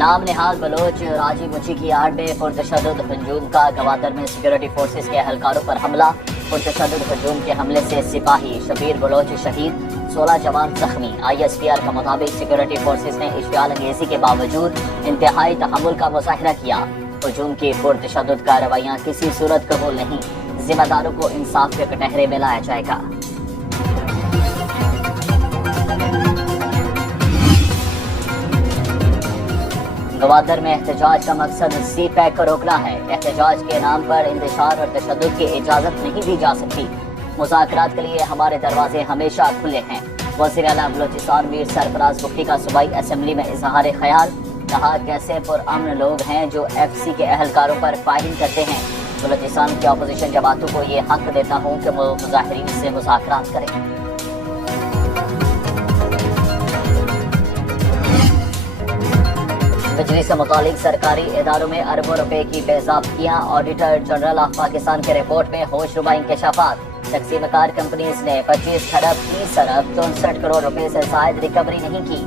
नाम निहाल बलोच राजी मुची की आड़ में पुरतशद्दुद हजूम का गवादर में सिक्योरिटी फोर्सेस के एहलकारों पर हमला। पुरतशद्दुद हजूम के हमले से सिपाही शबीर बलोच शहीद, 16 जवान जख्मी। ISPR का मुताबिक सिक्योरिटी फोर्सेस ने इश्तियाल अंगेजी के बावजूद इंतहाई तहम्मुल का मुजाहिरा किया। हजूम की पुरतशद्दुद कार्रवाइयाँ किसी सूरत कबूल नहीं, जिम्मेदारों को इंसाफ के कटहरे में लाया जाएगा। गवादर में एहतजाज का मकसद CPAC को रोकना है। एहतजाज के नाम पर इंतशार और तशद्दुद की इजाज़त नहीं दी जा सकती। मुज़ाकरात के लिए हमारे दरवाजे हमेशा खुले हैं। वज़ीर आला बलोचिस्तान मीर सरफराज मुफ्ती का सूबाई असेंबली में इजहार ख्याल। कहा, कैसे पुरअमन लोग हैं जो FC के एहलकारों पर फायरिंग करते हैं। बलोचिस्तान की अपोजिशन जमातों को ये हक देता हूँ कि वो मुजाहिरीन से मुज़ाकरात करें। बिजली से मुतालिक सरकारी इदारों में अरबों रुपए की बेज़ाब्तियाँ। ऑडिटर जनरल ऑफ पाकिस्तान के रिपोर्ट में होशरुबा इंकशाफात। तकसीमकार कंपनीज ने 25 खरब 30 अरब 64 करोड़ रुपए से जायद रिकवरी नहीं की।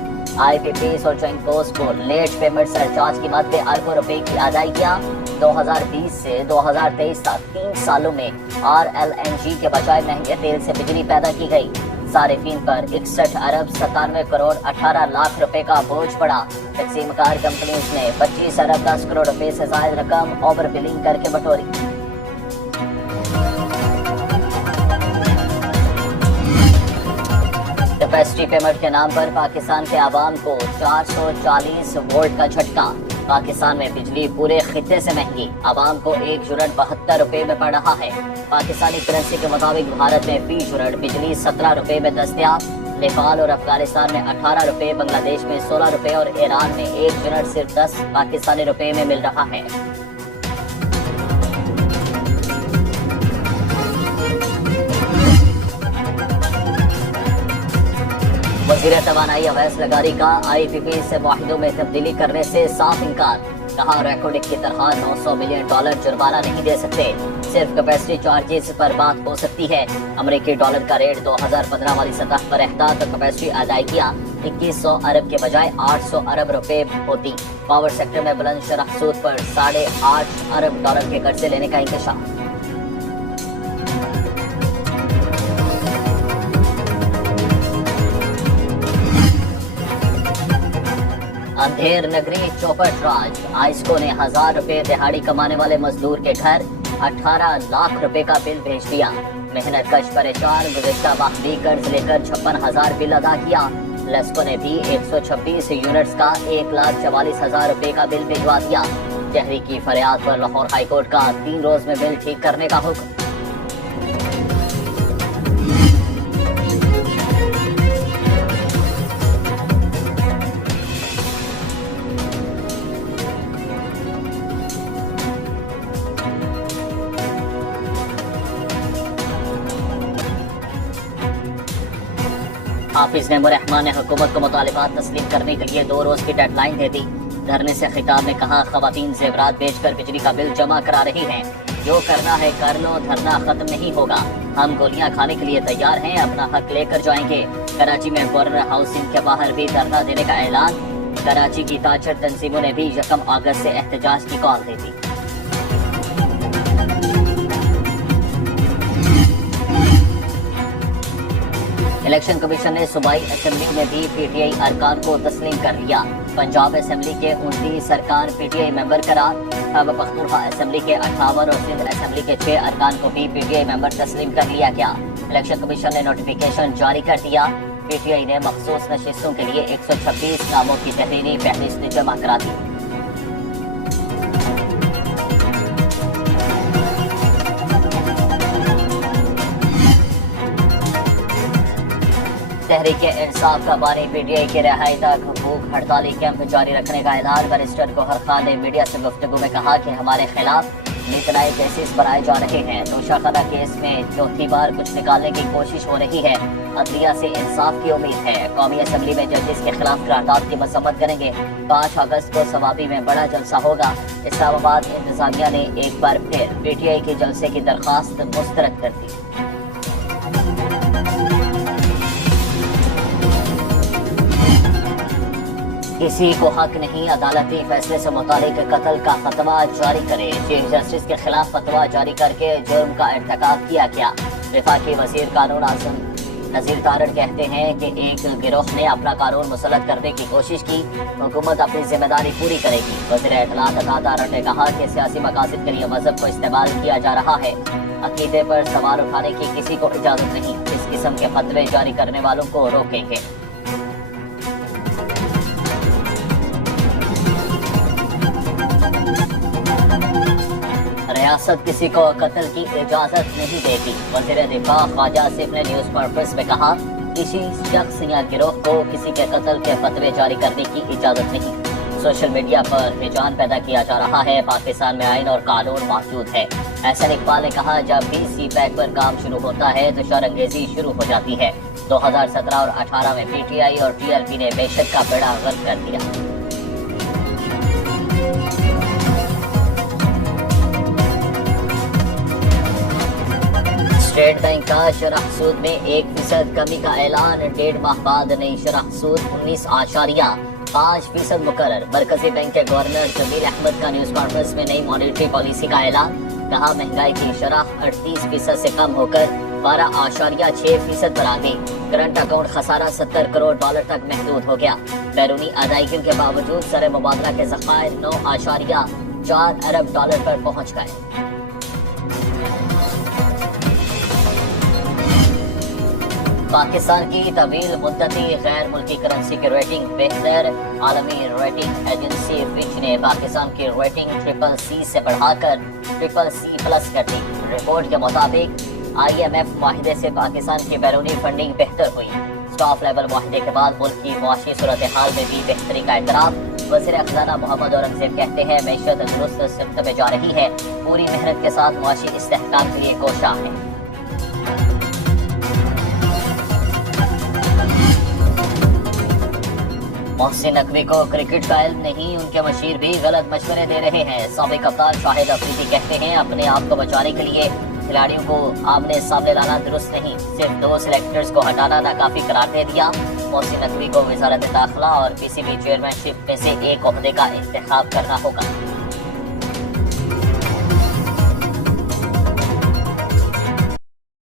IPPs और ज्वाइंट पोस्ट को लेट पेमेंट सरचार्ज की मद में अरबों रुपए की अदायगियाँ। 2020 से 2023 तक 3 सालों में RLNG के बजाय महंगे तेल से बिजली पैदा की गई। सारिफीन पर 61 अरब 97 करोड़ 18 लाख रुपए का बोझ पड़ा। तकसीमकार कंपनीज ने 25 अरब 10 करोड़ रुपए से ज्यादा रकम ओवर बिलिंग करके बटोरी। कैपेसिटी पेमेंट के नाम पर पाकिस्तान के आवाम को 440 वोल्ट का झटका। पाकिस्तान में बिजली पूरे खित्ते से महंगी, आवाम को 1 यूनिट 72 रुपए में पड़ रहा है। पाकिस्तानी करेंसी के मुताबिक भारत में फी यूनिट बिजली 17 रुपए में दस्तयाब। नेपाल और अफगानिस्तान में 18 रुपए, बांग्लादेश में 16 रुपए और ईरान में 1 यूनिट सिर्फ 10 पाकिस्तानी रुपए में मिल रहा है। वज़ीर तवानाई अवैस लगारी का IPP से मुआहिदों में तब्दीली करने से साफ इनकार। कहा, रेकॉर्डिंग की तरह $900 मिलियन जुर्माना नहीं दे सकते, सिर्फ कैपेसिटी चार्जेस पर बात हो सकती है। अमेरिकी डॉलर का रेट 2015 वाली सतह पर रहता तो कैपेसिटी अदायगियाँ 2100 अरब के बजाय 800 अरब रुपए होती। पावर सेक्टर में बुलंद शरह सूद पर $8.5 अरब के कर्जे लेने का इंकशाफ। अंधेर नगरी चौपट राज। आइस्को ने 1000 रुपए दिहाड़ी कमाने वाले मजदूर के घर 18 लाख रुपए का बिल भेज दिया। मेहनत कश परेशान, गुज़िश्ता माह भी कर्ज लेकर 56,000 बिल अदा किया। लेस्को ने भी 126 यूनिट्स का 1,44,000 रुपए का बिल भिजवा दिया। जहरी की फरियाद पर लाहौर हाईकोर्ट का 3 रोज में बिल ठीक करने का हुक्म। हाफिज नेमुर्रहमान ने हुकूमत को मुतालिबात तस्लीम करने के लिए 2 रोज की डेडलाइन दे दी। धरने से खिताब में कहा, खवातीन जेवरात बेचकर बिजली का बिल जमा करा रही हैं, जो करना है कर लो, धरना खत्म नहीं होगा। हम गोलियां खाने के लिए तैयार हैं, अपना हक लेकर जाएंगे। कराची में गवर्नर हाउसिंग के बाहर भी धरना देने का ऐलान। कराची की ताजर तंजीमों ने भी 1 अगस्त से एहतजाज की कॉल दे दी। इलेक्शन कमीशन ने सूबाई असेंबली में भी PTI अरकान को तस्लीम कर लिया। पंजाब असेंबली के 29 अरकान PTI मेंबर करार। खैबर पख्तूनख्वा असेंबली के 58 और सिंध असेंबली के 6 अरकान को भी PTI मेंबर तस्लीम कर लिया गया। इलेक्शन कमीशन ने नोटिफिकेशन जारी कर दिया। PTI ने मखसूस नशिस्तों के लिए 126 नामों की तहरीरी फहरिस्त जमा करा दी। तहरीक इंसाफ का बानी PTI के रिहाई तक भूख हड़ताली कैंप जारी रखने का ऐलान। बैरिस्टर गौहर खान ने मीडिया से गुफ्तगू में कहा कि हमारे खिलाफ नितनाए केसेस बनाए जा रहे हैं। तोशाखाना केस में 4थी बार कुछ निकालने की कोशिश हो रही है। अदलिया से इंसाफ की उम्मीद है। कौमी असेंबली में जजेस के खिलाफ करारदाद की मजम्मत करेंगे। 5 अगस्त को सवाबी में बड़ा जलसा होगा। इस्लामाबाद इंतजामिया ने एक बार फिर PTI के जलसे की दरख्वास्त मुस्तरद कर दी। किसी को हक नहीं अदालती फैसले से मुतालिक कत्ल का फतवा जारी करे। चीफ जस्टिस के खिलाफ फतवा जारी करके जुर्म का इर्तिकाब किया गया। वफाकी वजीर कानून आजम नजीर तारड़ कहते हैं कि एक गिरोह ने अपना कानून मुसल्लत करने की कोशिश की, हुकूमत अपनी जिम्मेदारी पूरी करेगी। वज़ीर इत्तलात अता तारड़ ने कहा कि सियासी मकासद के लिए मजहब को इस्तेमाल किया जा रहा है। अकीदे पर सवाल उठाने की किसी को इजाजत नहीं। इस किस्म के फतवे जारी करने वालों को रोकेंगे। रियासत किसी को कत्ल की इजाजत नहीं देगी। वज़ीर दिफा ख्वाजा आसिफ ने न्यूज कॉन्फ्रेंस में कहा, किसी शख्स या गिरोह को किसी के कत्ल के फतवे जारी करने की इजाजत नहीं। सोशल मीडिया पर हिजान पैदा किया जा रहा है। पाकिस्तान में आइन और कानून मौजूद है। एहसन इकबाल ने कहा, जब भी सीपैक पर काम शुरू होता है तो शरअंगेजी शुरू हो जाती है। 2017 और 18 में पीटीआई और टीएलपी ने बेशक का बेड़ा गर्क कर दिया। स्टेट बैंक का शरह सूद में 1% कमी का ऐलान। 1.5 माह बाद नई शरह सूद 19.5% मुकर्रर। मरकजी बैंक के गवर्नर जमील अहमद का न्यूज कॉन्फ्रेंस में नई मॉनेटरी पॉलिसी का ऐलान। कहा, महंगाई की शरह 38% से कम होकर 12.6% पर आ गई। करंट अकाउंट खसारा $70 करोड़ तक महदूद हो गया। बैरूनी अदायगियों के बावजूद सरे मुबादला के ज़खायर $9.4 अरब पर पहुंच गए। पाकिस्तान की तवील मुद्दती गैर मुल्की करेंसी की रेटिंग बेहतर। आलमी रेटिंग एजेंसी फिच ने पाकिस्तान की रेटिंग CCC से बढ़ाकर CCC+ कर दी। रिपोर्ट के मुताबिक IMF माहिदे से पाकिस्तान की बैरूनी फंडिंग बेहतर हुई। स्टाफ लेवल माहिदे के बाद मुल्क की मुआशी सूरत हाल में भी बेहतरी का एतराफ़। वज़ीर खजाना मोहम्मद औरंगज़ेब कहते हैं, मैशत दुरुस्त सिमत में जा रही है। पूरी मेहनत के साथ मुआशी इस्तेहकाम के लिए कोशा है। मोहसिन नकवी को क्रिकेट का इल्म नहीं, उनके मशीर भी गलत मशवरे दे रहे हैं। साबिक कप्तान शाहिद अफरीदी कहते हैं, अपने आप को बचाने के लिए खिलाड़ियों को आमने सामने लाना दुरुस्त नहीं, सिर्फ 2 सिलेक्टर्स को हटाना नाकाफी करार दे दिया। मोहसिन नकवी को वजारत दाखिला और PCB चेयरमैनशिप में से एक ओहदे का इंतखाब करना होगा।